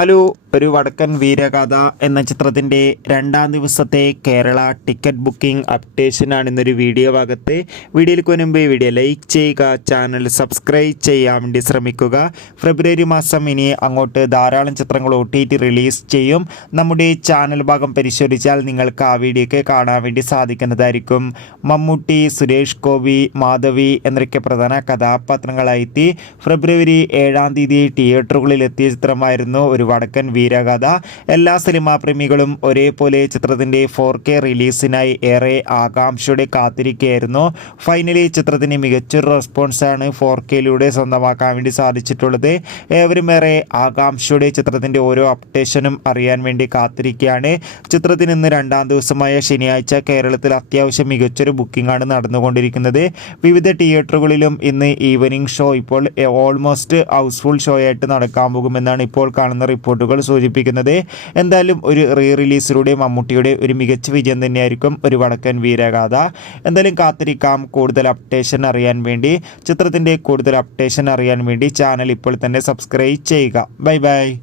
Hello ഒരു വടക്കൻ വീരകഥ എന്ന ചിത്രത്തിന്റെ രണ്ടാം ദിവസത്തെ കേരള ടിക്കറ്റ് ബുക്കിംഗ് അപ്ഡേഷനാണ് ഇന്നൊരു വീഡിയോ ഭാഗത്ത്. വീഡിയോയിലേക്ക് മുൻപ് വീഡിയോ ലൈക്ക് ചെയ്യുക ചാനൽ സബ്സ്ക്രൈബ് ചെയ്യാൻ വേണ്ടി ശ്രമിക്കുക. ഫെബ്രുവരി മാസം ഇനി അങ്ങോട്ട് ധാരാളം ചിത്രങ്ങൾ ഒ റിലീസ് ചെയ്യും. നമ്മുടെ ചാനൽ ഭാഗം പരിശോധിച്ചാൽ നിങ്ങൾക്ക് ആ വീഡിയോയ്ക്ക് കാണാൻ വേണ്ടി സാധിക്കുന്നതായിരിക്കും. മമ്മൂട്ടി സുരേഷ് ഗോപി മാധവി എന്നൊക്കെ പ്രധാന കഥാപാത്രങ്ങളായിത്തി ഫെബ്രുവരി ഏഴാം തീയതി തിയേറ്ററുകളിൽ എത്തിയ ചിത്രമായിരുന്നു ഒരു വടക്കൻ വീരകഥ എല്ലാ സിനിമാ പ്രേമികളും ഒരേപോലെ ചിത്രത്തിന്റെ ഫോർ കെ റിലീസിനായി ഏറെ ആകാംക്ഷയോടെ കാത്തിരിക്കുകയായിരുന്നു. ഫൈനലി ചിത്രത്തിന് മികച്ചൊരു റെസ്പോൺസാണ് ഫോർ കെയിലൂടെ സ്വന്തമാക്കാൻ വേണ്ടി സാധിച്ചിട്ടുള്ളത്. ഏവരും ഏറെ ആകാംക്ഷയോടെ ചിത്രത്തിന്റെ ഓരോ അപ്ഡേഷനും അറിയാൻ വേണ്ടി കാത്തിരിക്കുകയാണ്. ചിത്രത്തിന് ഇന്ന് രണ്ടാം ദിവസമായ ശനിയാഴ്ച കേരളത്തിൽ അത്യാവശ്യം മികച്ചൊരു ബുക്കിംഗാണ് നടന്നുകൊണ്ടിരിക്കുന്നത്. വിവിധ തിയേറ്ററുകളിലും ഇന്ന് ഈവനിങ് ഷോ ഇപ്പോൾ ഓൾമോസ്റ്റ് ഹൗസ്ഫുൾ ഷോ ആയിട്ട് നടക്കാൻ പോകുമെന്നാണ് ഇപ്പോൾ കാണുന്ന റിപ്പോർട്ടുകൾ സൂചിപ്പിക്കുന്നത് എന്തായാലും ഒരു റീ റിലീസിലൂടെ മമ്മൂട്ടിയുടെ ഒരു മികച്ച വിജയം തന്നെയായിരിക്കും ഒരു വടക്കൻ വീരഗാഥ. എന്തായാലും കാത്തിരിക്കാം. കൂടുതൽ അപ്ഡേഷൻ അറിയാൻ വേണ്ടി ചിത്രത്തിന്റെ കൂടുതൽ അപ്ഡേഷൻ അറിയാൻ വേണ്ടി ചാനൽ ഇപ്പോൾ തന്നെ സബ്സ്ക്രൈബ് ചെയ്യുക. Bye bye